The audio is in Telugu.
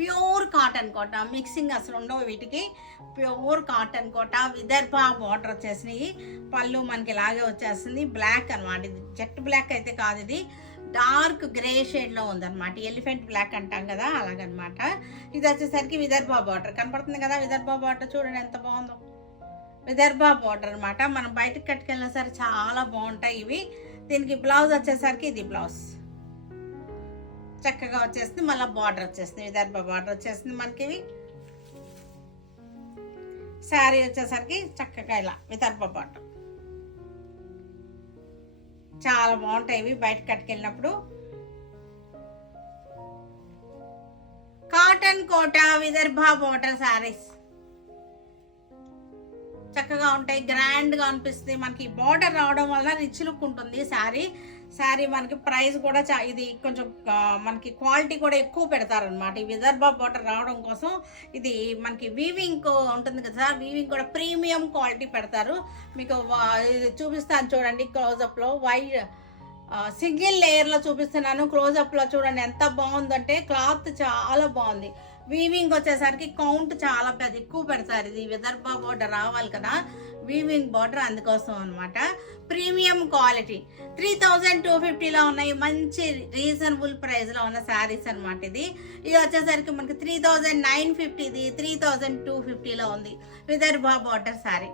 ప్యూర్ కాటన్ కోట, మిక్సింగ్ అసలు ఉండవు వీటికి. ప్యూర్ కాటన్ కోట, విదర్భ బార్డర్ వచ్చేసినాయి. పళ్ళు మనకి ఇలాగే వచ్చేస్తుంది. బ్లాక్ అనమాట, ఇది జెట్ బ్లాక్ అయితే కాదు, ఇది డార్క్ గ్రే షేడ్లో ఉందన్నమాట. ఎలిఫెంట్ బ్లాక్ అంటాం కదా, అలాగనమాట. ఇది వచ్చేసరికి విదర్భ బార్డర్ కనపడుతుంది కదా, విదర్భ బార్డర్ చూడండి ఎంత బాగుందో. విదర్భ బార్డర్ అనమాట. మనం బయటకు కట్టుకెళ్ళినా సరే చాలా బాగుంటాయి ఇవి. దీనికి బ్లౌజ్ వచ్చేసరికి ఇది బ్లౌజ్ చక్కగా వచ్చేస్తుంది. మళ్ళీ బార్డర్ వచ్చేస్తుంది, విదర్భ బార్డర్ వచ్చేస్తుంది మనకి. ఇవి శారీ వచ్చేసరికి చక్కగా ఇలా విదర్భ బార్డర్, చాలా బాగుంటాయి ఇవి బయటకు కట్టుకెళ్ళినప్పుడు. కాటన్ కోట విదర్భ బార్డర్ శారీస్ చక్కగా ఉంటాయి, గ్రాండ్ గా అనిపిస్తుంది. మనకి బార్డర్ రావడం వల్ల రిచ్ లుక్ ఉంటుంది శారీ మనకి ప్రైస్ కూడా ఇది కొంచెం మనకి క్వాలిటీ కూడా ఎక్కువ పెడతారనమాట. ఈ విదర్భ బార్డర్ రావడం కోసం ఇది మనకి వీవింగ్ ఉంటుంది కదా సార్, వీవింగ్ కూడా ప్రీమియం క్వాలిటీ పెడతారు. మీకు చూపిస్తాను చూడండి క్లోజప్లో. సింగిల్ లేయర్లో చూపిస్తున్నాను. క్లోజప్లో చూడండి ఎంత బాగుందంటే క్లాత్ చాలా బాగుంది. వీవింగ్ వచ్చేసరికి కౌంట్ చాలా ఎక్కువ పెడతారు. ఇది విదర్భ బార్డర్ రావాలి కదా, వీవింగ్ బార్డర్, అందుకోసం అనమాట. ప్రీమియం క్వాలిటీ 3250లో ఉన్నాయి. మంచి రీజనబుల్ ప్రైస్లో ఉన్న శారీస్ అనమాట. ఇది వచ్చేసరికి మనకి 3950, ఇది 3250లో ఉంది విదర్భ బార్డర్ శారీ.